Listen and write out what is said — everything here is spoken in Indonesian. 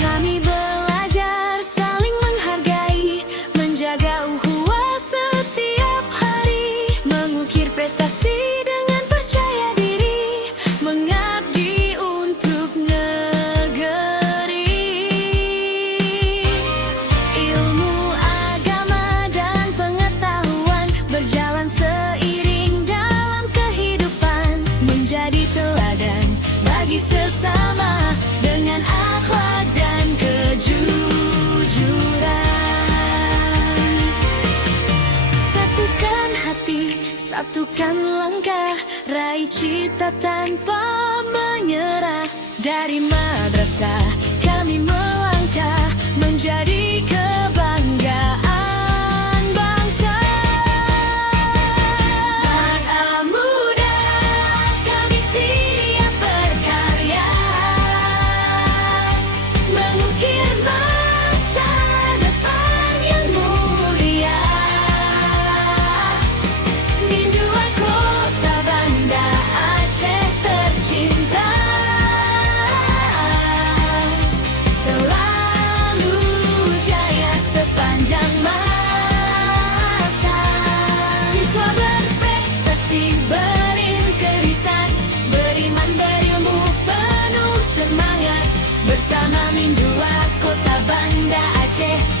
Kami belajar saling menghargai, menjaga ukhuwah setiap hari, mengukir prestasi dengan percaya diri, mengabdi untuk negeri. Ilmu agama dan pengetahuan berjalan seiring dalam kehidupan, menjadi teladan bagi sesama dengan akhlak dan kejujuran. Satukan hati, satukan langkah, raih cita tanpa menyerah. Dari madrasah kami melangkah menjadi kebanggaan bangsa. Mata muda, kami siap berkarya, mengukir masa depan yang mulia. Mindua kota Banda Aceh tercinta, selalu jaya sepanjang masa. Siswa berprestasi, berintegritas, beriman, berilmu, penuh semangat, bersama Mindua kota Banda Aceh.